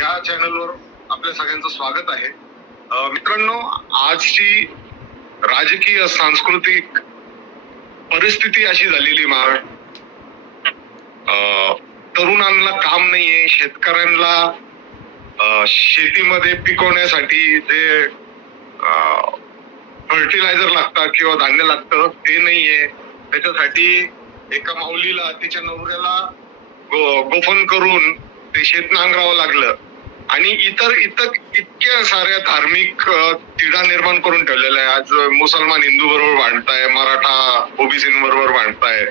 या चॅनलवर आपल्या सगळ्यांचं स्वागत आहे. मित्रांनो आजची राजकीय सांस्कृतिक परिस्थिती अशी झालेली महाराष्ट्र तरुणांना काम नाहीये शेतकऱ्यांना शेतीमध्ये पिकवण्यासाठी जे फर्टिलायझर लागतात किंवा धान्य लागतं ते नाहीये. त्याच्यासाठी एका माऊलीला तिच्या नवऱ्याला गो- गोफन करून ते शेत नांगरावं लागलं. आणि इतर इतर इतक्या साऱ्या धार्मिक तिढा निर्माण करून ठेवलेल्या आहे आज मुसलमान हिंदू बरोबर भांडताय मराठा ओबीसी बरोबर भांडताय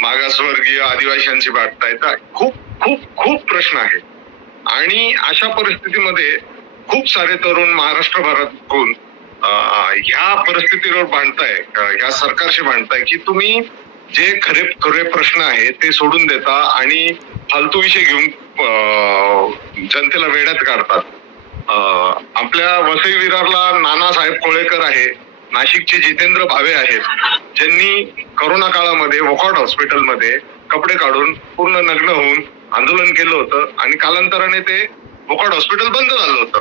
मागासवर्गीय आदिवासींशी भांडताय. तर खूप खूप खूप प्रश्न आहे आणि अशा परिस्थितीमध्ये खूप सारे तरुण महाराष्ट्रभरातून अं, ह्या परिस्थितीवर भांडताय ह्या सरकारशी भांडताय की तुम्ही जे खरे खरे प्रश्न आहेत ते सोडून देता आणि फालतू विषय घेऊन जनतेला वेड्यात काढतात. आपल्या वसई विरारला नानासाहेब कोळेकर आहे नाशिकचे जितेंद्र भावे आहेत ज्यांनी करोना काळामध्ये वॉकआउट हॉस्पिटलमध्ये कपडे काढून पूर्ण नग्न होऊन आंदोलन केलं होतं आणि कालांतराने ते वॉकआउट हॉस्पिटल बंद झालं होतं.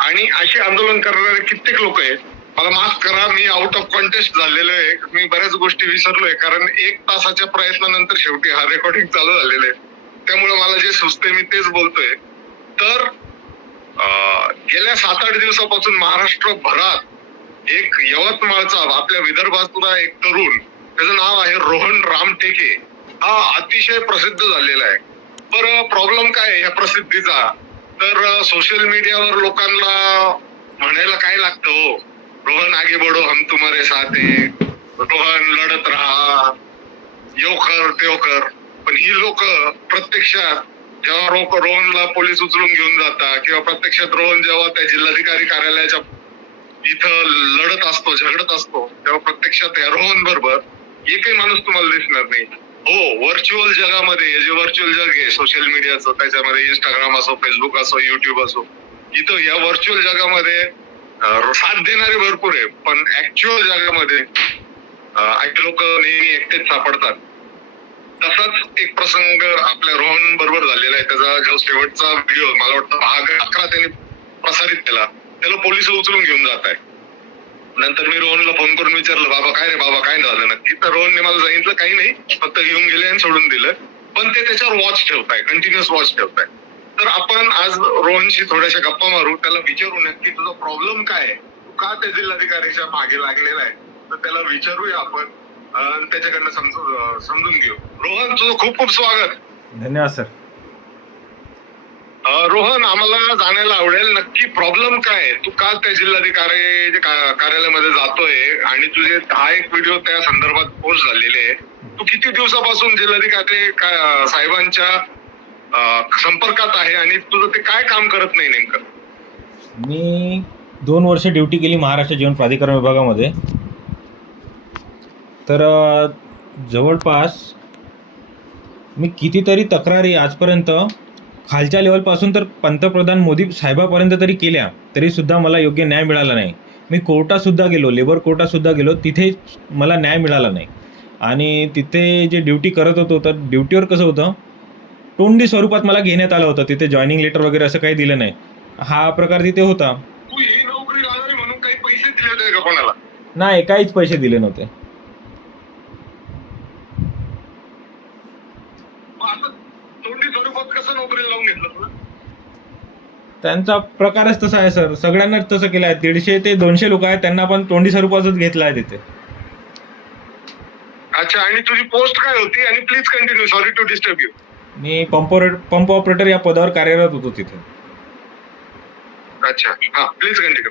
आणि असे आंदोलन करणारे कित्येक लोक आहेत. मला माफ करा मी आउट ऑफ कॉन्टेस्ट झालेलो आहे. मी बऱ्याच गोष्टी विसरलोय कारण एक तासाच्या प्रयत्नानंतर शेवटी हा रेकॉर्डिंग चालू झालेलं आहे. त्यामुळे मला जे सुचते मी तेच बोलतोय. तर गेल्या सात आठ दिवसापासून महाराष्ट्रभरात एक यवतमाळचा आपल्या विदर्भातला एक तरुण त्याचं नाव आहे रोहन रामटेके. हा अतिशय प्रसिद्ध झालेला आहे. पर प्रॉब्लेम काय आहे या प्रसिद्धीचा? तर सोशल मीडियावर लोकांना म्हणायला काय लागतं हो? रोहन आगे बडो हम तुम्हारे साथ. रोहन लढत राहा. यो कर त्यो कर. पण ही लोक प्रत्यक्षात जेव्हा रोक रोहनला पोलीस उचलून घेऊन जातात किंवा प्रत्यक्षात रोहन जेव्हा त्या जिल्हाधिकारी कार्यालयाच्या इथं लढत असतो झगडत असतो तेव्हा प्रत्यक्षात या रोहन बरोबर एकही माणूस तुम्हाला दिसणार नाही. हो व्हर्च्युअल जगामध्ये जे व्हर्च्युअल जग आहे सोशल मीडियाचं त्याच्यामध्ये इंस्टाग्राम असो फेसबुक असो युट्यूब असो इथं या व्हर्च्युअल जगामध्ये साथ देणारे भरपूर आहे. पण ऍक्च्युअल जगामध्ये लोक नेहमी एकटेच सापडतात. तसाच एक प्रसंग आपल्या रोहन बरोबर झालेला आहे. त्याचा जो शेवटचा व्हिडिओ मला वाटतं भाग अकरा त्यांनी प्रसारित केला. त्याला पोलीस उचलून घेऊन जात आहे. नंतर मी रोहनला फोन करून विचारलं बाबा काय रे बाबा काय झालं? नक्की तर रोहनने मला सांगितलं काही नाही फक्त घेऊन गेले आणि सोडून दिलं. पण ते त्याच्यावर वॉच ठेवताय कंटिन्युअस वॉच ठेवताय. तर आपण आज रोहनशी थोड्याशा गप्पा मारू त्याला विचारू नक्की तुझा प्रॉब्लेम काय आहे? तू का त्या जिल्हाधिकारीच्या मागे लागलेला आहे? तर त्याला विचारूया आपण. त्याच्याकडनं समजून समजून घेऊ. रोहन तुझं खूप खूप स्वागत. धन्यवाद सर. रोहन आम्हाला जाण्याला आवडेल. नक्की प्रॉब्लेम काय तू का त्या जिल्हाधिकारी कार्यालयामध्ये जातोय आणि तुझे दहा एक व्हिडिओ त्या संदर्भात पोस्ट झालेले तू किती दिवसापासून जिल्हाधिकारी साहेबांच्या संपर्कात आहे आणि तुझं ते काय काम करत नाही नेमकं? मी दोन वर्ष ड्युटी केली महाराष्ट्र जीवन प्राधिकरण विभागामध्ये. तर जवळपास मी कितीतरी तक्रारी आजपर्यंत खालच्या लेवलपासून तर पंतप्रधान मोदी साहेबापर्यंत तरी केल्या तरीसुद्धा मला योग्य न्याय मिळाला नाही. मी कोर्टातसुद्धा गेलो लेबर कोर्टातसुद्धा गेलो तिथे मला न्याय मिळाला नाही. आणि तिथे जे ड्युटी करत होतो तर ड्युटीवर कसं होतं तोंडी स्वरूपात मला घेण्यात आलं होतं तिथे जॉईनिंग लेटर वगैरे असं काही दिलं नाही. हा प्रकार तिथे होता. नाही काहीच पैसे दिले नव्हते मग आता तोंडी स्वरूपात कसं नोकरी लावून घेतलं तुला त्यांचा प्रकारच तसा आहे सर. सगळ्यांनाच तसं केलं आहे. दीडशे ते दोनशे लोक आहेत. त्यांना पण तोंडी स्वरूपातच घेतलं आहे तिथे. अच्छा आणि तुझी पोस्ट काय होती? आणि please continue sorry to disturb you me pump pump operator या पदावर कार्यरत होतो तिथे. अच्छा. हा प्लीज कंटिन्यू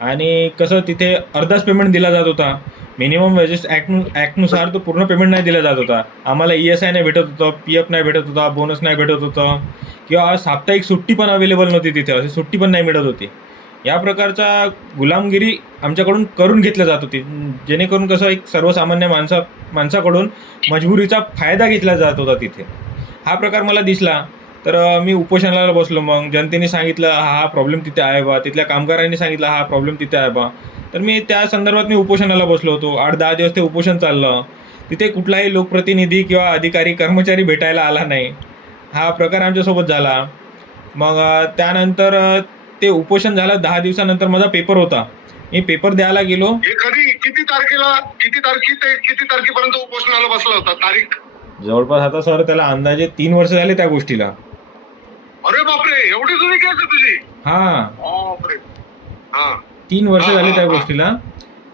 आणि कसं तिथे अर्धाच पेमेंट दिला जात होता. मिनिमम वेजेस ॲक्ट ॲक्टनुसार तो पूर्ण पेमेंट नाही दिला जात होता. आम्हाला ई एस आय नाही भेटत होतं पी एफ नाही भेटत होता बोनस नाही भेटत होतं. किंवा साप्ताहिक सुट्टी पण अवेलेबल नव्हती तिथे अशी सुट्टी पण नाही मिळत होती. या प्रकारचा गुलामगिरी आमच्याकडून करून घेतली जात होती. जेणेकरून कसं एक सर्वसामान्य माणसा माणसाकडून मजबुरीचा फायदा घेतला जात होता तिथे. हा प्रकार मला दिसला. तर मी उपोषणाला बसलो मग. जनतेने सांगितलं हा हा प्रॉब्लेम तिथे आहे बा. तिथल्या कामगारांनी सांगितलं हा प्रॉब्लेम तिथे आहे बा. तर मी त्या संदर्भात मी उपोषणाला बसलो होतो. आठ दहा दिवस ते उपोषण चाललं. तिथे कुठलाही लोकप्रतिनिधी किंवा अधिकारी कर्मचारी भेटायला आला नाही. हा प्रकार आमच्यासोबत झाला. मग त्यानंतर ते उपोषण झालं. दहा दिवसानंतर माझा पेपर होता. मी पेपर द्यायला गेलो. कधी किती तारखेला किती तारखे ते किती तारखेपर्यंत उपोषणाला बसला होता? तारीख? जवळपास आता सर त्याला अंदाजे तीन वर्ष झाले त्या गोष्टीला. अरे बापरे एवढी जुनी केस आहे तुझी. हा. बापरे. हा. तीन वर्ष झाले त्या. गोष्टीला.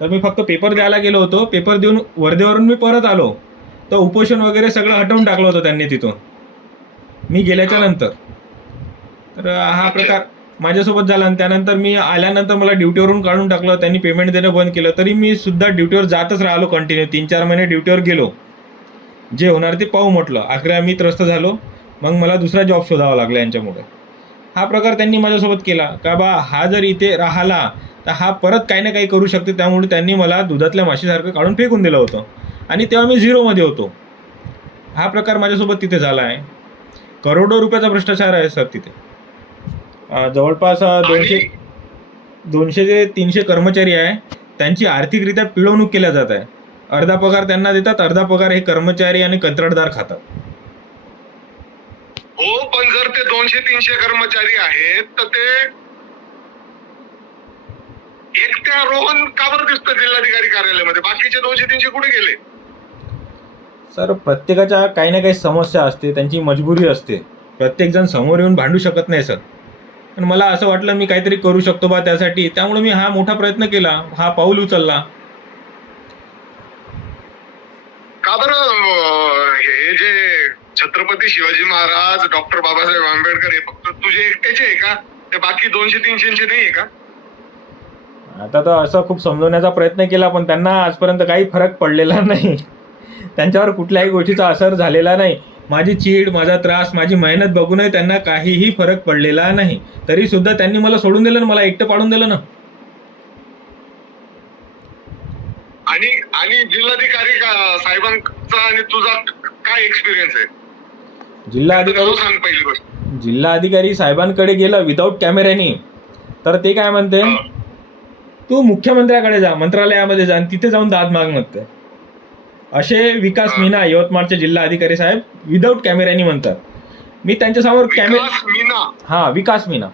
तर मी फक्त पेपर द्यायला गेलो होतो. पेपर देऊन वर्धेवरून मी परत आलो. तर उपोषण वगैरे सगळं हटवून टाकलं होतं त्यांनी तिथून. मी गेल्याच्या. नंतर. तर हा. प्रकार माझ्यासोबत झाला आणि त्यानंतर मी आल्यानंतर मला ड्युटीवरून काढून टाकलं. त्यांनी पेमेंट देणं बंद केलं. तरी मी सुद्धा ड्युटीवर जातच राहिलो कंटिन्यू तीन चार महिने ड्युटीवर गेलो. जे होणार ते पाहू म्हटलं. अकरा मी त्रस्त झालो. मग मला दुसरा जॉब शोधावा लागला यांच्यामुळे. हा प्रकार त्यांनी माझ्यासोबत केला. का बा हा जर इथे राहिला तर हा परत काही ना काही करू शकते. त्यामुळे त्यांनी मला दुधातल्या माशीसारखं काढून फेकून दिलं होतं. आणि तेव्हा मी झिरोमध्ये होतो. हा प्रकार माझ्यासोबत तिथे झाला आहे करोडो रुपयाचा भ्रष्टाचार आहे सर तिथे. जवळपास दोनशे दोनशे ते तीनशे कर्मचारी आहे. त्यांची आर्थिकरित्या पिळवणूक केल्या जात आहे. अर्धा पगार त्यांना देतात अर्धा पगार हे कर्मचारी आणि कंत्राटदार खातात. हो पण जर ते दोनशे तीनशे कर्मचारी आहेत तर ते एकट्या रोहन का बरं दिसतं जिल्हाधिकारी कार्यालयामध्ये? बाकीचे दोनशे तीनशे कुठे गेले? सर प्रत्येकाच्या काही ना काही समस्या असते त्यांची मजबुरी असते. प्रत्येकजण समोर येऊन भांडू शकत नाही सर. पण मला असं वाटलं मी काहीतरी करू शकतो बा त्यासाठी. त्यामुळे मी हा मोठा प्रयत्न केला हा पाऊल उचलला. का बरं हे जे छत्रपती शिवाजी महाराज डॉक्टर बाबासाहेब आंबेडकर हे फक्त तुझे एकट्याचे आहे का? ते बाकी दोनशे तीनशेचे नाही आहे का? आता तर असं खूप समजवण्याचा प्रयत्न केला पण त्यांना आजपर्यंत काही फरक पडलेला नाही. त्यांच्यावर कुठल्याही गोष्टीचा असर झालेला नाही. माझी चीड माझा त्रास माझी मेहनत बघूनही त्यांना काहीही फरक पडलेला नाही. तरी सुद्धा त्यांनी मला सोडून दिलं ना मला एकटं पाडून दिलं ना. आणि आणि जिल्हाधिकारी साहेबांचा आणि तुझा काय एक्सपिरियन्स आहे? जिल्हा अधिकारी साहेबांकडे गेला विदाऊट कॅमेऱ्यानी तर ते काय म्हणते. तू मुख्यमंत्र्याकडे जा मंत्रालयामध्ये जा तिथे जाऊन दाद माग म्हणते असे विकास. मीना यवतमाळचे जिल्हा अधिकारी साहेब विदाऊट कॅमेऱ्यानी म्हणतात. मी त्यांच्यासमोर कॅमे विकास मीना. हा विकास मीना.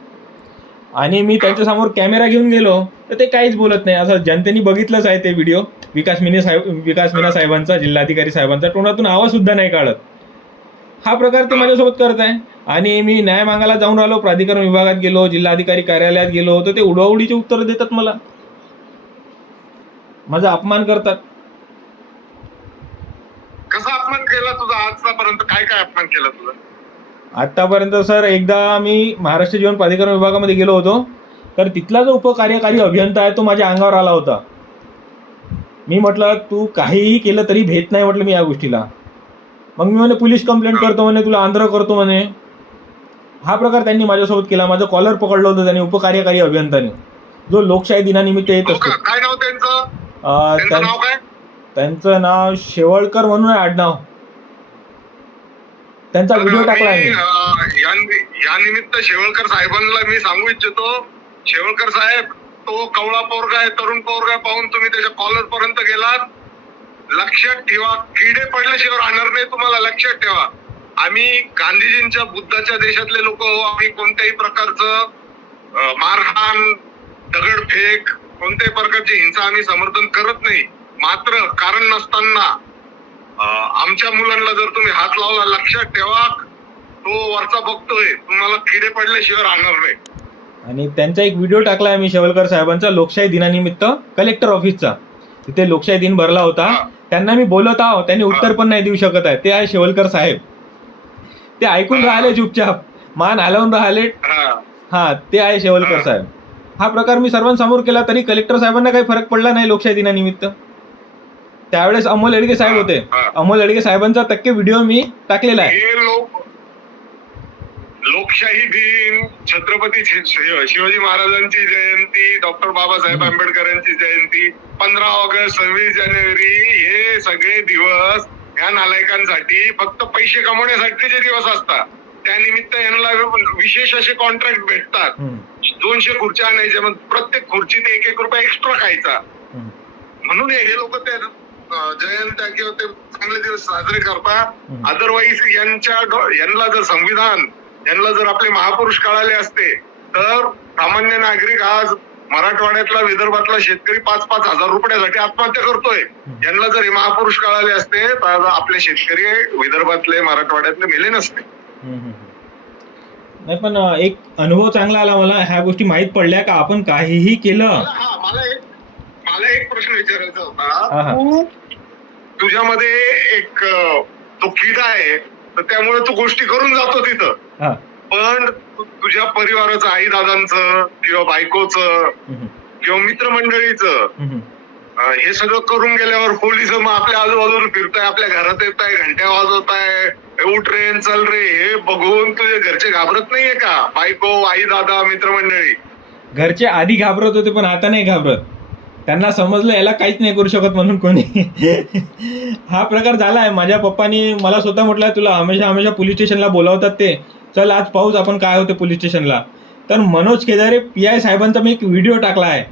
आणि मी त्यांच्यासमोर कॅमेरा घेऊन गेलो तर ते काहीच बोलत नाही. असं जनतेने बघितलंच आहे ते व्हिडिओ विकास मिने साहेब विकास मीना साहेबांचा जिल्हाधिकारी साहेबांचा. तोंडातून आवाज सुद्धा नाही काढत. हा प्रकार ते माझ्यासोबत करत आहे. आणि मी न्याय मागायला जाऊन राहिलो प्राधिकरण विभागात गेलो जिल्हाधिकारी कार्यालयात गेलो तर ते उडवाउडीचे उत्तर देतात मला. माझा अपमान करतात. कसा अपमान केला तुझा? आजपर्यंत काय काय अपमान केला तुझा? आतापर्यंत सर एकदा मी महाराष्ट्र जीवन प्राधिकरण विभागामध्ये गेलो होतो तर तिथला जो उपकार्यकारी अभियंता आहे तो माझ्या अंगावर आला होता. मी म्हटलं तू काहीही केलं तरी भेट नाही म्हटलं मी या गोष्टीला. मग मी म्हणे पोलीस कंप्लेंट करतो म्हणे तुला आंध्र करतो म्हणे. हा प्रकार त्यांनी माझ्यासोबत केला. माझं कॉलर पकडलं होतं त्यांनी उपकार्यकारी अभियंताने. जो लोकशाही दिनानिमित्त येत असतो. काय नाव त्यांचं? त्यांचं त्यां- नाव काय? त्यांचं नाव शेवळकर म्हणून आहे आडनाव. त्यांचा व्हिडिओ टाकला नि- या निमित्त शेवळकर साहेबांना मी सांगू इच्छितो. शेवळकर साहेब तो कवळा पोरगा आहे तरुण पोरगा पाहून तुम्ही त्याच्या कॉलर पर्यंत गेलात. लक्षात ठेवा किडे पडल्याशिवाय राहणार नाही तुम्हाला लक्षात ठेवा. आम्ही गांधीजींच्या बुद्धाच्या देशातले लोक आम्ही कोणत्याही प्रकारचं मारहाण दगडफेक कोणत्याही प्रकारची हिंसा आम्ही समर्थन करत नाही. मात्र कारण नसताना आमच्या मुलांना जर तुम्ही हात लावला लक्षात ठेवा तो वरचा बघतोय तुम्हाला किडे पडल्याशिवाय राहणार नाही. आणि त्यांचा एक व्हिडिओ टाकला आहे मी शेवलकर साहेबांचा लोकशाही दिनानिमित्त कलेक्टर ऑफिसचा. तिथे लोकशाही दिन भरला होता. हा. त्यांना मी बोलत आहो त्यांनी उत्तर पण नाही देऊ शकत आहे. ते आहे शेवलकर साहेब. ते ऐकून. राहिले चुपचाप. मान हलवून राहिले. हा. ते आहे शेवलकर. साहेब. हा प्रकार मी सर्वांसमोर केला तरी कलेक्टर साहेबांना काही फरक पडला नाही लोकशाही दिनानिमित्त त्यावेळेस अमोल एडगे साहेब होते. अमोल एडगे साहेबांचा टक्के व्हिडिओ मी टाकलेला आहे. लोकशाही दिन छत्रपती शिवाजी महाराजांची जयंती डॉक्टर बाबासाहेब. आंबेडकरांची जयंती पंधरा ऑगस्ट सव्वीस जानेवारी हे सगळे दिवस ह्या नालायकांसाठी फक्त पैसे कमवण्यासाठीचे दिवस असतात त्यानिमित्त यांना विशेष असे कॉन्ट्रॅक्ट भेटतात दोनशे खुर्च्या आणायच्या मग प्रत्येक खुर्चीत एक एक रुपया एक्स्ट्रा खायचा. म्हणून हे लोक ते जयंत्या किंवा ते चांगले दिवस साजरे करतात. अदरवाईज यांच्या यांना जर संविधान यांना जर आपले महापुरुष कळाले असते तर सामान्य नागरिक आज मराठवाड्यातला विदर्भातला शेतकरी पाच पाच हजार रुपयासाठी आत्महत्या करतोय. यांना जर हे महापुरुष कळाले असते तर आपले शेतकरी विदर्भातले मराठवाड्यातले मेले नसते. नाही पण एक अनुभव चांगला आला मला. ह्या गोष्टी माहीत पडल्या का? आपण काहीही केलं. मला- हा मला एक मला एक प्रश्न विचारायचा होता. तुझ्यामध्ये एक तो किडा आहे तर त्यामुळे तू गोष्टी करून जातो तिथं. पण तुझ्या परिवाराचं आई दादांचं किंवा बायकोचं किंवा मित्रमंडळीचं हे सगळं करून गेल्यावर पोलीस मग आपल्या आजूबाजूला फिरताय आपल्या घरात येत आहे घंट्या वाजवत आहे रे चल रे हे बघून तुझे घरचे घाबरत नाहीये का? बायको आई दादा मित्रमंडळी. घरचे आधी घाबरत होते पण आता नाही घाबरत. त्यांना समजलं याला काहीच नाही करू शकत म्हणून कोणी. हा प्रकार झाला आहे माझ्या पप्पानी मला स्वतः म्हटलं तुला हमेशा हमेशा पोलीस स्टेशनला बोलावतात ते. चल आज पाहूच आपण काय होते पोलीस स्टेशनला तर मनोज केदारे पी आय साहेबांचा मी एक व्हिडिओ टाकला आहे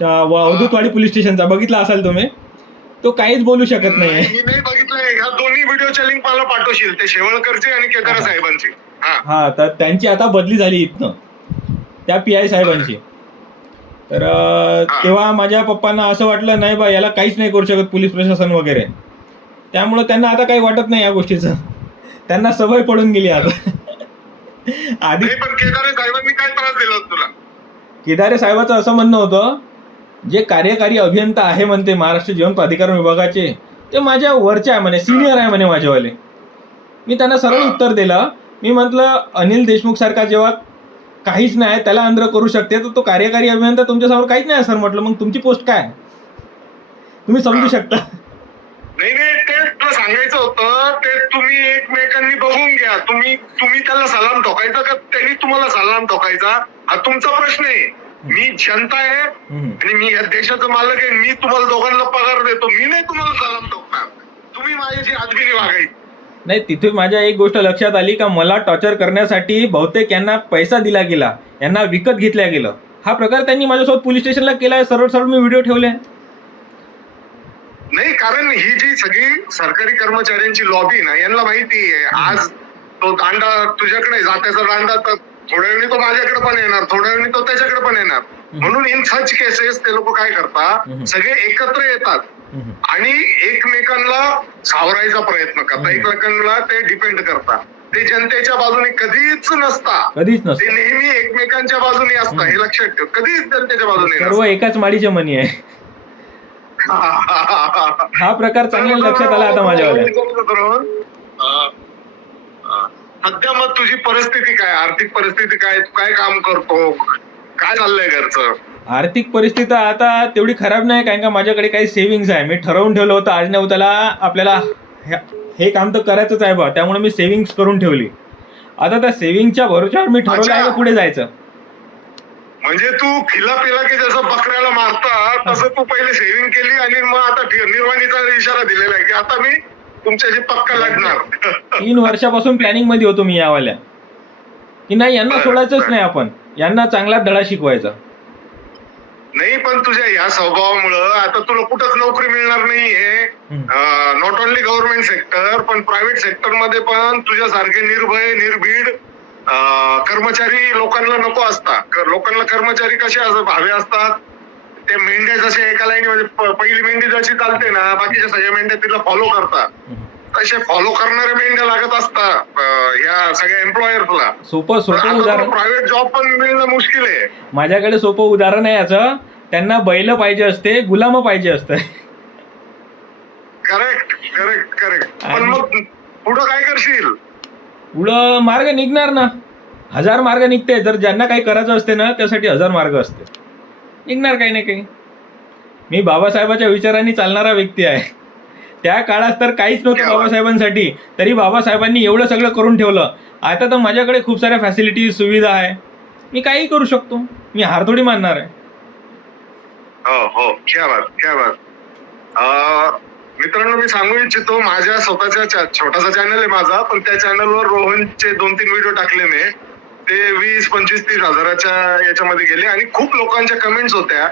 अवधूतवाडी पोलीस स्टेशनचा बघितला असाल तुम्ही? तो काहीच बोलू शकत नाही मी नाही बघितलंय. ह्या दोन्ही व्हिडिओच्या लिंक मला पाठवशील. ते शेवळकरचे आणि केदार हा. साहेबांची. हा. हा तर त्यांची आता बदली झाली इथनं. त्या पी आय साहेबांची. तर. तेव्हा माझ्या पप्पांना असं वाटलं नाही बा याला काहीच नाही करू शकत पोलीस प्रशासन वगैरे. त्यामुळं त्यांना आता काही वाटत नाही या गोष्टीचं. त्यांना सवय पडून गेली आता आधी नाही पण केदार साहेबांनी काय त्रास दिला होता तुला? केदारे साहेबाचं असं म्हणणं होतं जे कार्यकारी अभियंता आहे म्हणते महाराष्ट्र जीवन प्राधिकरण विभागाचे ते माझ्या वरचे आहे म्हणे सिनियर आहे म्हणे माझ्यावाले मी त्यांना सरळ उत्तर दिलं. मी म्हटलं अनिल देशमुख सारखा जेव्हा काहीच नाही त्याला अंध्र करू शकते तर तो कार्यकारी अभियंता तुमच्यासमोर काहीच नाही सर म्हटलं मग तुमची पोस्ट काय? तुम्ही समजू शकता. नाही नाही ते तुला सांगायचं होतं ते तुम्ही एकमेकांनी बघून घ्या. तुम्ही तुम्ही त्याला सलाम ठोकायचा का? त्यांनी तुम्हाला सलाम ठोकायचा. हा तुमचा प्रश्न आहे. मी जनता आहे. आणि मी या देशाचा मालक आहे. मी तुम्हाला दोघांना पगार देतो. मी नाही तुम्हाला सलाम ठोकणार. तुम्ही माझ्याशी आजगिरी वागायची. नाही तिथे माझ्या एक गोष्ट लक्षात आली का मला टॉर्चर करण्यासाठी बहुतेक यांना पैसा दिला गेला. यांना विकत घेतल्या गेलं. हा प्रकार त्यांनी माझ्यासोबत पोलीस स्टेशनला केलाय. सरळ सरळ मी व्हिडिओ ठेवले. नाही कारण ही जी सगळी सरकारी कर्मचाऱ्यांची लॉबी ना यांना माहिती आहे. आज तो दांडा तुझ्याकडे जात्याचा दांडा तर थोड्या वेळी तो माझ्याकडे पण येणार थोड्या वेळी तो त्याच्याकडे पण येणार. म्हणून इन सच केसेस ते लोक काय. करतात सगळे एकत्र येतात. आणि एकमेकांना सावरायचा प्रयत्न करतात. एकमेकांना ते डिपेंड करतात ते जनतेच्या बाजूने कधीच नसता. कधीच ते नेहमी एकमेकांच्या बाजूने असतात हे लक्षात ठेव. कधीच जनतेच्या बाजूने सर्व एकाच माळीचे मनी आहे. हा प्रकार चांगल्या लक्षात आला आता अं, सध्या मग तुझी परिस्थिती काय? आर्थिक परिस्थिती काय? तू काय काम करतो? काय चाललंय घरचं? आर्थिक परिस्थिती आता तेवढी खराब नाही कारण का माझ्याकडे काही सेव्हिंग्स आहे. मी ठरवून ठेवलं होतं आज नाही उद्याला आपल्याला हे काम तर करायचंच आहे बा. त्यामुळे मी सेव्हिंग्स करून ठेवली. आता त्या सेव्हिंगच्या भरोश्यावर मी ठरवलं आहे. पुढे जायचं? म्हणजे तू खिला पिला की जसं बकऱ्याला मारता तसं तू पहिले सेव्हिंग केली आणि मग आता निर्वाणीचा इशारा दिलेला आहे की आता मी तुमच्याशी पक्का लढणार. तीन वर्षापासून प्लॅनिंगमध्ये होतो मी यावाल्या. की नाही यांना सोडायचंच. नाही आपण. यांना चांगला धडा शिकवायचा. नाही पण तुझ्या या स्वभावामुळं आता तुला कुठंच नोकरी मिळणार नाहीये. हम्म. नॉट ओनली गव्हर्नमेंट सेक्टर पण प्रायव्हेट सेक्टरमध्ये पण तुझ्यासारखे निर्भय निर्भीड कर्मचारी लोकांना नको असतात क- लोकांना कर्मचारी कसे हवे असतात? ते मेंढ्या जसे एका लाईनीमध्ये प- पहिली मेंढी जशी चालते ना बाकीच्या सगळ्या मेंढ्या तिला फॉलो करतात. तसे फॉलो करणारे मेंढ्या लागत असतात या सगळ्या एम्प्लॉयर्सला सोपं सोपं उदाहरण. प्रायव्हेट जॉब पण मिळणं मुश्किल आहे. माझ्याकडे सोपं उदाहरण आहे याचं. त्यांना बैल पाहिजे असते गुलाम पाहिजे असतं. करेक्ट करेक्ट करेक्ट पण मग पुढं काय करशील? पुढं मार्ग निघणार ना? हजार मार्ग निघते जर ज्यांना काही करायचं असते ना त्यासाठी हजार मार्ग असते. निघणार काही ना काही. मी बाबासाहेबाच्या विचारांनी चालणारा व्यक्ती आहे. त्या काळात तर काहीच नव्हतं बाबासाहेबांसाठी. तरी बाबासाहेबांनी एवढं सगळं करून ठेवलं. आता तर माझ्याकडे खूप साऱ्या फॅसिलिटीज सुविधा आहे. मी काही करू शकतो. मी हार थोडी मानणार आहे. हो हो. क्या बात क्या बात. मित्रांनो मी सांगू इच्छितो माझ्या स्वतःच्या छोटासा चॅनल आहे माझा पण त्या चॅनलवर रोहनचे दोन तीन व्हिडिओ टाकले मी. ते वीस पंचवीस तीस हजाराच्या याच्यामध्ये गेले आणि खूप लोकांच्या कमेंट्स होत्या.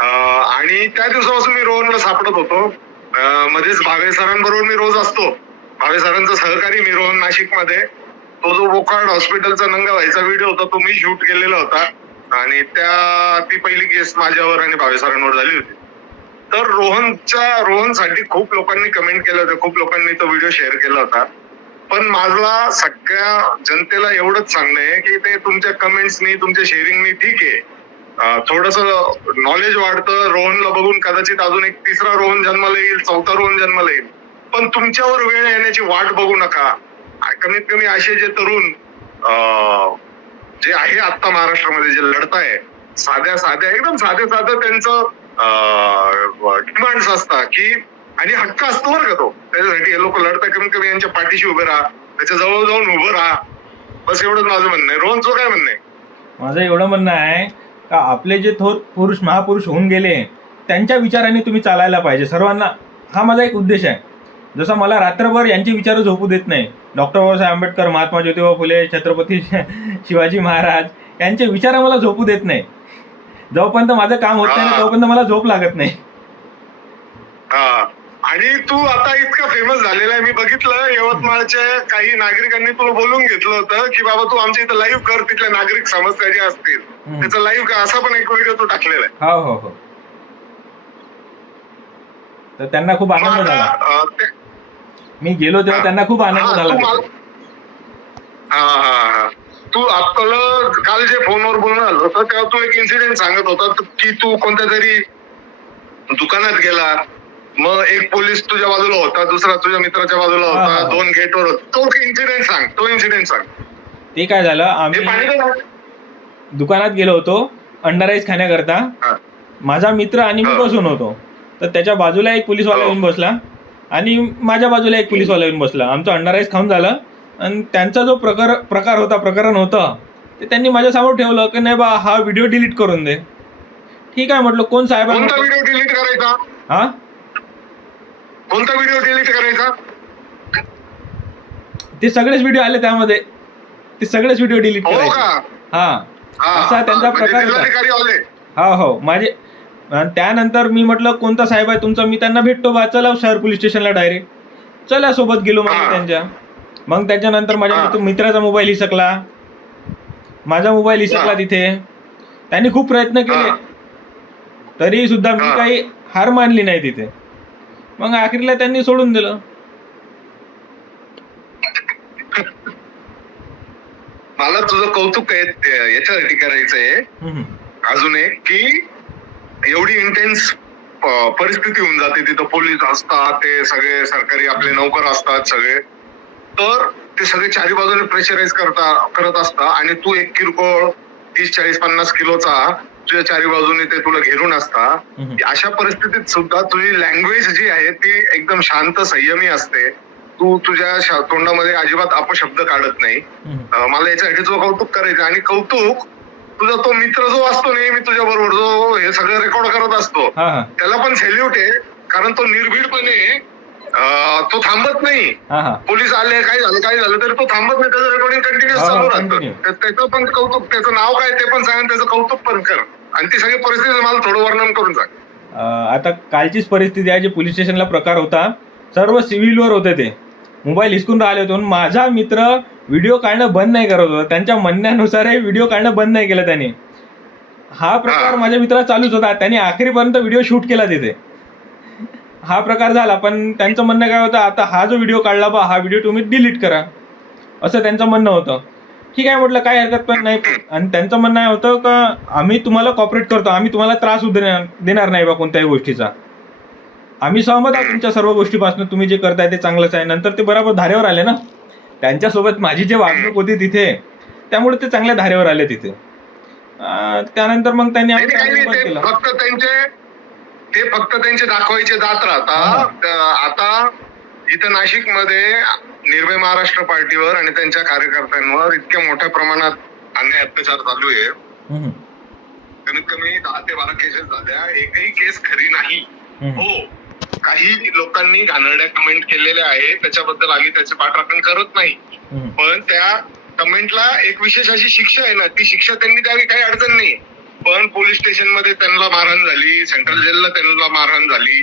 आणि त्या दिवसापासून मी रोहनला सापडत होतो. मध्येच भावे सरांबरोबर मी रोज असतो. भावे सरांचा सहकारी मी रोहन नाशिकमध्ये तो जो बोकाड हॉस्पिटलचा नंगा व्हायचा व्हिडिओ होता तो मी शूट केलेला होता. आणि त्या ती पहिली केस माझ्यावर आणि भावे सरांवर झाली होती. तर रोहनच्या रोहनसाठी खूप लोकांनी कमेंट केलं होतं. खूप लोकांनी तो व्हिडिओ शेअर केला होता. पण माझा सगळ्या जनतेला एवढंच सांगणं आहे की ते तुमच्या कमेंट्सनी तुमच्या शेअरिंगनी ठीक आहे. थोडस नॉलेज वाढतं. रोहनला बघून कदाचित अजून एक तिसरा रोहन जन्माला येईल चौथा रोहन जन्माला येईल. पण तुमच्यावर वेळ येण्याची वाट बघू नका. कमीत कमी असे जे तरुण जे आहे आता महाराष्ट्रामध्ये जे लढताय साध्या साध्या एकदम साधे साधं त्यांचं डिमांड्स असतात की आणि हक्क असतो बरं का तो. त्याच्यासाठी हे लोक लढता कमी कमी यांच्या पाठीशी उभे राहा त्याच्याजवळ जाऊन उभं राहा. बस एवढंच माझं म्हणणं आहे. रोहनचं काय म्हणणं आहे? माझं एवढं म्हणणं आहे का आपले जे थोर पुरुष महापुरुष होऊन गेले त्यांच्या विचाराने तुम्ही चालायला पाहिजे. सर्वांना हा माझा एक उद्देश आहे. जसं मला रात्रभर यांचे विचार झोपू देत नाही. डॉक्टर बाबासाहेब आंबेडकर महात्मा ज्योतिबा फुले छत्रपती शिवाजी महाराज यांचे विचार मला झोपू देत नाही. जोपर्यंत माझं काम होत नाही ना, तोपर्यंत मला झोप लागत नाही. हा. आणि तू आता इतका फेमस झालेला आहे. मी बघितलं यवतमाळच्या काही नागरिकांनी तुला बोलून घेतलं होतं की बाबा तू आमच्या इथं लाईव्ह कर तिथल्या नागरिक समस्या ज्या असतील. त्याचा लाईव्ह का असा पण एक व्हिडिओ तू टाकलेला आहे. हो हो हो. तर त्यांना खूप आनंद झाला. मी गेलो तेव्हा त्यांना खूप आनंद झाला. हा हा हा. तू आपलं काल जे फोनवर बोलणं झालं होतं तेव्हा तू एक इन्सिडेंट सांगत होता की तू कोणत्या तरी दुकानात गेला मग एक पोलीस तुझ्या बाजूला होता दुसरा तुझ्या मित्राच्या बाजूला होता. दोन गेटवर होता तो इन्सिडेंट सांग तो इन्सिडेंट सांग ते काय झालं आम्ही. दुकानात गेलो होतो अंडा राईस खाण्याकरता. माझा मित्र आणि मी. बसून होतो तर त्याच्या बाजूला एक पोलीसवाला हो. येऊन बसला आणि माझ्या बाजूला एक पोलीसवाला येऊन बसला आमचं अंडा राईस खाऊन झालं आणि त्यांचा जो प्रकार प्रकार होता प्रकरण होतं ते त्यांनी माझ्यासमोर ठेवलं की नाही बा हा व्हिडिओ डिलीट करून दे. ठीक आहे म्हटलं कोण साहेब कोणता. व्हिडिओ डिलीट करायचा? हा? कोणता व्हिडिओ डिलीट करायचा? ते सगळेच व्हिडिओ आले त्यामध्ये. ते सगळेच व्हिडिओ डिलीट हो करायचे. का? हा. हा, असा त्यांचा म्हणजे प्रकार होता. जिल्हाधिकारी आले हा हो. माझे आणि त्यानंतर मी म्हटलं कोणता साहेब आहे तुमचा? मी त्यांना भेटतो बा. चला शहर पोलीस स्टेशनला डायरेक्ट. चला सोबत गेलो मग मी हा. त्यांच्या. मग त्याच्यानंतर माझ्या. मित्र- मित्राचा मोबाईल हिसकला माझा मोबाईल हिसकला. तिथे त्यांनी खूप प्रयत्न केले. तरी सुद्धा मी. काही हार मानली नाही तिथे मग अखेरला त्यांनी सोडून दिलं मला तुझं कौतुक आहे याच्यासाठी करायचंय हम्म. अजून एक की एवढी इंटेन्स परिस्थिती होऊन जाते तिथं पोलीस असतात ते सगळे सरकारी आपले नौकर असतात सगळे तर ते सगळे चारी बाजूने प्रेशराईज करता करत असतात आणि तू एक किरकोळ तीस चाळीस पन्नास किलोचा तुझ्या चारी बाजूने ते तुला घेरून असता. अशा परिस्थितीत सुद्धा तुझी लँग्वेज जी आहे ती एकदम शांत संयमी असते. तू तुझ्या तोंडामध्ये अजिबात अपशब्द काढत नाही. मला याच्यासाठी तुझं कौतुक करायचं आणि कौतुक तुझा तो मित्र जो असतो नेहमी तुझ्या बरोबर जो हे सगळं रेकॉर्ड करत असतो त्याला पण सेल्यूट आहे कारण तो निर्भीडपणे तो थांबत नाही. पोलीस आले काय झालं काय झालं तरी तो थांबत नाही. त्याचं रेकॉर्डिंग कंटिन्युअस हो, चालू. राहतं त्याचं पण कौतुक त्याचं नाव काय ते पण सांग त्याचं कौतुक पण कर. आणि ती सगळी परिस्थिती मला थोडं वर्णन करून सांग. आता कालचीच परिस्थिती आहे जे पोलीस स्टेशनला प्रकार होता. सर्व सिव्हिलवर होते ते. मोबाईल हिसकून राहिले होते. माझा मित्र व्हिडिओ काढणं बंद नाही करत होता. त्यांच्या म्हणण्यानुसारही व्हिडिओ काढणं बंद नाही केलं त्याने. हा प्रकार. माझ्या मित्राला चालूच होता. त्यांनी आखरीपर्यंत व्हिडिओ शूट केला तिथे. हा प्रकार झाला पण त्यांचं म्हणणं काय होतं आता हा जो व्हिडिओ काढला बा हा व्हिडिओ तुम्ही डिलीट करा. असं त्यांचं म्हणणं होतं. ठीक आहे म्हटलं काय हरकत पण नाही. आणि त्यांचं म्हणणं आहे होतं का आम्ही तुम्हाला कॉपरेट करतो आम्ही तुम्हाला त्रास देणार देणार नाही बा कोणत्याही गोष्टीचा. आम्ही सहमत आहोत तुमच्या सर्व गोष्टीपासून तुम्ही जे करताय ते चांगलंच आहे. नंतर ते बरोबर धारेवर आले ना? त्यांच्यासोबत माझी जे वागणूक होती तिथे त्यामुळे ते चांगल्या धारेवर आले तिथे. त्यानंतर मग त्यांनी फक्त त्यांचे ते फक्त त्यांचे दाखवायचे जात. राहतात आता इथं नाशिकमध्ये निर्भय महाराष्ट्र पार्टीवर आणि त्यांच्या कार्यकर्त्यांवर इतक्या मोठ्या प्रमाणात अन्याय अत्याचार चालू आहे. कमीत कमी दहा ते बारा केसेस झाल्या. एकही केस खरी नाही. हो. काही लोकांनी घाणरड्या कमेंट केलेल्या आहे त्याच्याबद्दल आम्ही त्याचे पाठराखण करत नाही. पण त्या कमेंटला एक विशेष अशी शिक्षा आहे ना ती शिक्षा त्यांनी द्यावी काही अडचण नाही पण पोलीस स्टेशनमध्ये त्यांना मारहाण झाली सेंट्रल जेलला त्यांना मारहाण झाली.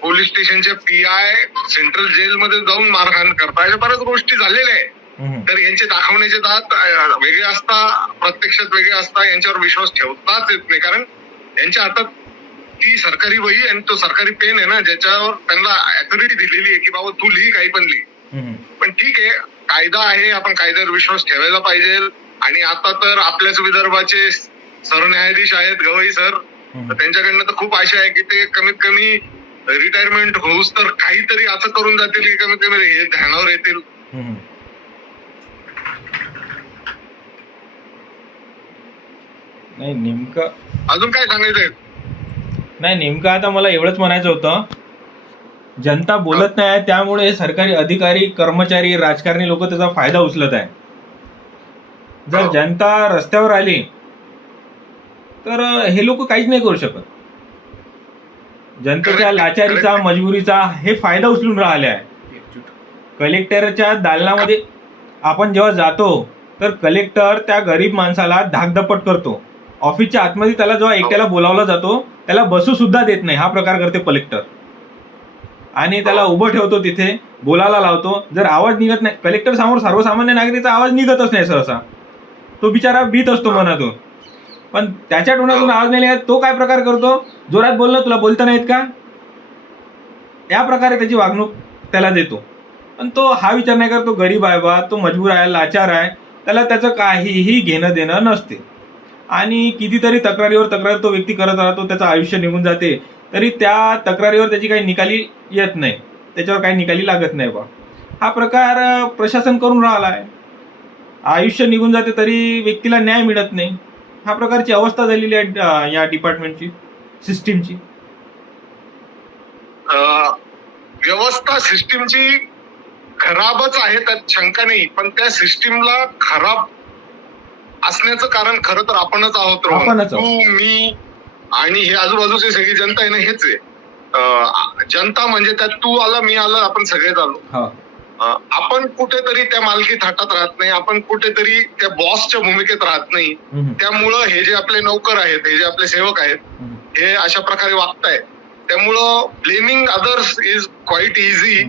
पोलीस स्टेशनचे पी आय सेंट्रल जेल मध्ये जाऊन मारहाण करता अशा बऱ्याच गोष्टी झालेल्या आहे हम्म. तर यांचे दाखवण्याचे दात वेगळे असता प्रत्यक्षात वेगळे असता यांच्यावर विश्वास ठेवताच येत नाही. कारण यांच्या हातात ती सरकारी वही आणि तो सरकारी पेन आहे ना ज्याच्यावर त्यांना अथॉरिटी दिलेली आहे की बाबा तू लिही काही पण लिही. पण ठीक आहे कायदा आहे आपण कायद्यावर विश्वास ठेवायला पाहिजे. आणि आता तर आपल्याच विदर्भाचे सरन्यायाधीश आहेत गवई सर. त्यांच्याकडनं तर खूप आशा आहे की ते कमीत कमी रिटायरमेंट होऊस तर काहीतरी असं करून जातील की कमीत कमी हे ध्यानावर येतील. नाही नेमकं अजून काय सांगायचंय नाही नेमकं आता मला एवढंच म्हणायचं होतं. जनता बोलत नाही त्यामुळे सरकारी अधिकारी कर्मचारी राजकारणी लोक त्याचा फायदा उचलत आहे. जर हो. जनता रस्त्यावर आली तर हे लोक काहीच नाही करू शकत. जनतेच्या लाचारीचा. मजबुरीचा हे फायदा उचलून राहिले आहे. कलेक्टरच्या दालनामध्ये आपण जेव्हा जातो तर कलेक्टर त्या गरीब माणसाला धाकधपट करतो. ऑफिसच्या आतमध्ये त्याला जेव्हा एकट्याला बोलावला जातो त्याला बसू सुद्धा देत नाही. हा प्रकार करते कलेक्टर. आणि त्याला उभं ठेवतो तिथे बोलायला लावतो. जर आवाज निघत नाही कलेक्टर समोर सर्वसामान्य नागरिकचा आवाज निघतच नाही सहसा. तो बिचारा भीत असतो मनातून. पण त्याच्या तोंडातून आवाज नाही तो काय प्रकार करतो? जोरात बोललं तुला बोलता नाहीत का? या प्रकारे त्याची वागणूक त्याला देतो. पण तो हा विचार नाही करतो गरीब आहे बा तो मजबूर आहे लाचार आहे. त्याला त्याचं काहीही घेणं देणं नसते. आणि कितीतरी तक्रारीवर तक्रार तो व्यक्ती करत राहतो त्याचं आयुष्य निघून जाते. तरी त्या तक्रारीवर त्याची काही निकाली येत नाही. त्याच्यावर काही निकाली लागत नाही बा. हा प्रकार प्रशासन करून राहिला आहे आयुष्य निघून जाते तरी व्यक्तीला न्याय मिळत नाही. हा प्रकारची अवस्था झालेली आहे या डिपार्टमेंटची सिस्टीमची व्यवस्था सिस्टीमची खराबच आहे त्यात शंका नाही. पण त्या सिस्टीमला खराब असण्याचं कारण खरं तर आपणच आहोत. तू मी आणि हे आजूबाजूची सगळी जनता आहे ना हेच आहे. जनता म्हणजे त्यात तू आला मी आला आपण सगळेच आलो. हा. आपण कुठेतरी त्या मालकी थाटात राहत नाही आपण कुठेतरी त्या बॉसच्या भूमिकेत राहत नाही. त्यामुळं हे जे आपले नौकर आहेत हे जे आपले सेवक आहेत हे अशा प्रकारे वागतायत. त्यामुळं blaming others is quite easy.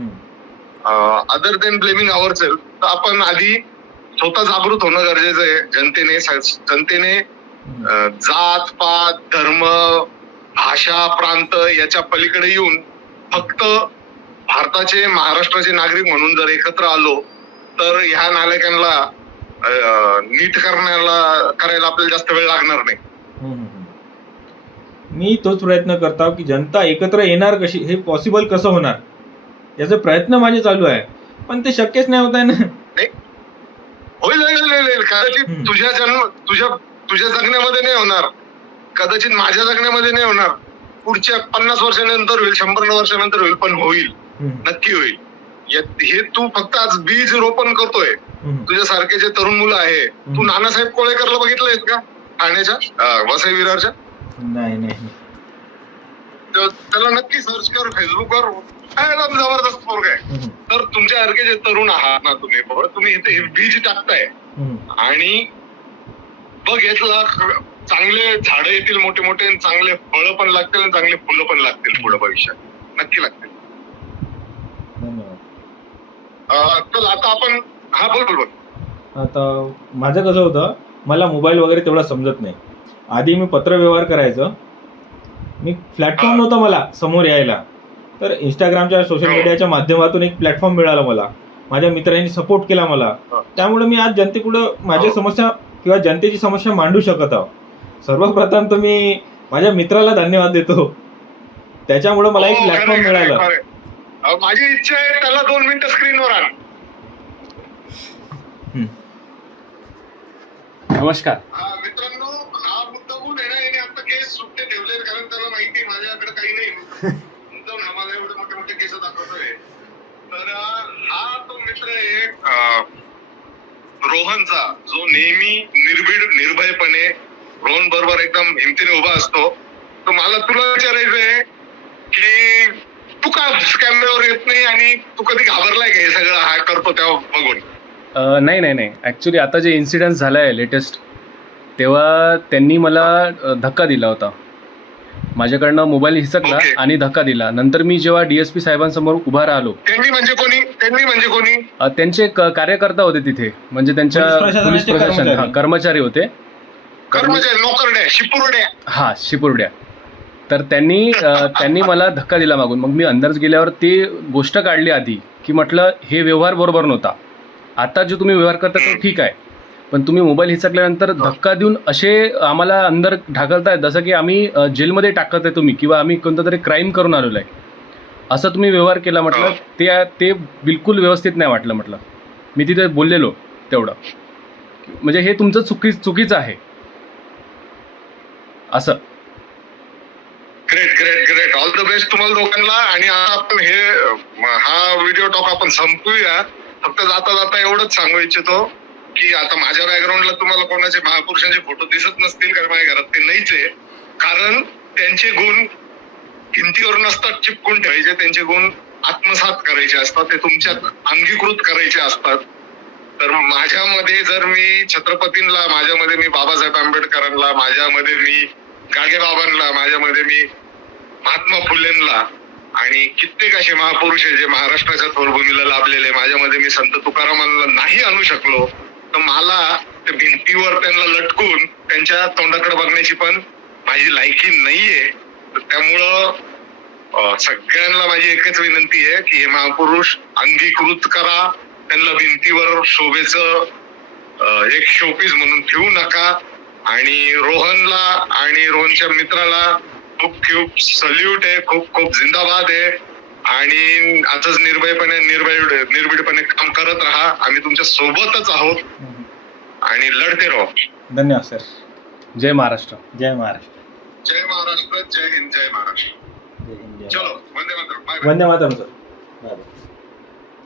Other than blaming our self तर आपण आधी स्वतः जागृत होणं गरजेचं आहे जनतेने जनतेने जात पात धर्म भाषा प्रांत याच्या पलीकडे येऊन फक्त भारताचे महाराष्ट्राचे नागरिक म्हणून जर एकत्र आलो तर ह्या नालायकांना अं, नीट करण्याला करायला आपल्याला जास्त वेळ लागणार नाही. मी तोच प्रयत्न करतो की जनता एकत्र येणार कशी हे पॉसिबल कसं होणार? याचा प्रयत्न माझे चालू आहे. पण ते शक्यच नाही होत आहे ना. होईल कदाचित. तुझ्या जन्म तुझ्या तुझ्या जगण्यामध्ये नाही होणार. कदाचित माझ्या जगण्यामध्ये नाही होणार. पुढच्या पन्नास वर्षानंतर होईल शंभर वर्षानंतर होईल पण होईल. नक्की होईल. हे तू फक्त आज बीज रोपण करतोय. तुझ्या सारखे जे तरुण मुलं आहे तू नानासाहेब कोळेकरला बघितलंयस का? ठाण्याच्या वसई विरारच्या? नाही नाही. त्याला नक्की सर्च कर फेसबुकवर जबरदस्त पोरग आहे. तर तुमच्यासारखे जे तरुण आहात ना तुम्ही तुम्ही इथे हे बीज टाकताय. आणि बघ यातला चांगले झाडं येतील मोठे मोठे आणि चांगले फळं पण लागतील आणि चांगले फुलं पण लागतील पुढे भविष्यात. नक्की लागतील. आता आपण हा बोल आता माझं कसं होतं मला मोबाईल वगैरे तेवढा समजत नाही. आधी मी पत्रव्यवहार करायचं. मी प्लॅटफॉर्म हा. नव्हता मला समोर यायला. तर इंस्टाग्रामच्या सोशल हो. मीडियाच्या माध्यमातून एक प्लॅटफॉर्म मिळाला मला. माझ्या मित्रांनी सपोर्ट केला मला. हा. त्यामुळे मी आज जनतेपुढं माझी हो. समस्या किंवा जनतेची समस्या मांडू शकत आहो सर्वप्रथम तर मी माझ्या मित्राला धन्यवाद देतो. त्याच्यामुळे मला एक हो, प्लॅटफॉर्म खरंय, मिळाला. माझी इच्छा आहे त्याला दोन मिनिटं स्क्रीनवर आण. नमस्कार. हा, मित्रांनो हा मुद्दामून आहे ना याने आता केस सुट्टे ठेवले कारण त्याला माहिती आहे माझ्याकडे काही नाही. आम्हाला एवढे मोठे मोठे केस दाखवतोय. तर हा तो मित्र आहे रोहनचा. जो नेहमी निर्भीड निर्भयपणे रोहन बरोबर एकदम हिमतीने उभा असतो. तर मला तुला विचारायचं आहे की तू का कॅमेऱ्यावर येत नाही आणि तू कधी घाबरलाय का हे सगळं? हा करतो तेव्हा बघून. नाही नाही नाही. ॲक्च्युली आता जे इन्सिडेंट झाला आहे लेटेस्ट तेव्हा त्यांनी मला धक्का दिला होता. माझ्याकडनं मोबाईल हिसकला ओके. आणि धक्का दिला. नंतर मी जेव्हा डीएसपी साहेबांसमोर उभा राहिलो. त्यांनी म्हणजे कोणी? त्यांनी म्हणजे कोणी? त्यांचे क- कार्यकर्ता होते तिथे. म्हणजे त्यांच्या पोलीस प्रशासन कर्मचारी. हा, कर्मचारी होते. कर्मचारी नोकरड्या शिपुरड्या. हा शिपुर्ड्या. तर त्यांनी त्यांनी मला धक्का दिला मागून. मग मी अंदर गेल्यावर ते गोष्ट काढली आधी की म्हटलं हे व्यवहार बरोबर नव्हता. आता जो तुम्ही व्यवहार करता तो ठीक आहे. पण तुम्ही मोबाईल हिसकल्यानंतर धक्का देऊन असे आम्हाला अंदर ढाकलतायत जसं की आम्ही जेलमध्ये टाकत आहे तुम्ही किंवा आम्ही कोणतं तरी क्राईम करून आलेलो आहे. असं तुम्ही व्यवहार केला म्हटलं ते ते बिलकुल व्यवस्थित नाही वाटलं म्हटलं. मी तिथे बोललेलो तेवढं. म्हणजे हे तुमचं चुकी चुकीचं आहे. असं. Great great great all the best तुम्हाला दोघांना. आणि आपण हे हा व्हिडिओ टॉक आपण संपूया. फक्त जाता जाता एवढंच सांगू इच्छितो की आता माझ्या बॅकग्राऊंडला तुम्हाला कोणाचे महापुरुषांचे फोटो दिसत नसतील कारण माझ्या घरात ते नाहीच आहे. कारण त्यांचे गुण भिंतीवर नसतात चिपकून ठेवायचे. त्यांचे गुण आत्मसात करायचे असतात. ते तुमच्यात अंगीकृत करायचे असतात. तर माझ्यामध्ये जर मी छत्रपतींना माझ्यामध्ये मी बाबासाहेब आंबेडकरांना माझ्यामध्ये मी गाडगेबाबांना माझ्यामध्ये मी महात्मा फुलेंना आणि कित्येक असे महापुरुष आहे जे महाराष्ट्राच्या थोरभूमीला लाभलेले माझ्यामध्ये मी संत तुकारामांना नाही आणू शकलो तर मला भिंतीवर त्यांना लटकून त्यांच्या तोंडाकडे बघण्याची पण माझी लायकी नाहीये. तर त्यामुळं सगळ्यांना माझी एकच विनंती आहे की हे महापुरुष अंगीकृत करा. त्यांना भिंतीवर शोभेचं एक शोपीस म्हणून ठेवू नका. आणि रोहनला आणि रोहनच्या मित्राला खूप खूप सल्यूट आहे खूप खूप जिंदाबाद आहे. आणि असंच निर्भयपणे निर्भय निर्भीडपणे काम करत राहा. आम्ही तुमच्या सोबतच आहोत. आणि लढते राहू. धन्यवाद सर जय महाराष्ट्र. जय महाराष्ट्र. जय महाराष्ट्र जय हिंद जय महाराष्ट्र. जय हिंद जय चलो वंदे मातरम. बाय वंदे मातरम सर बाय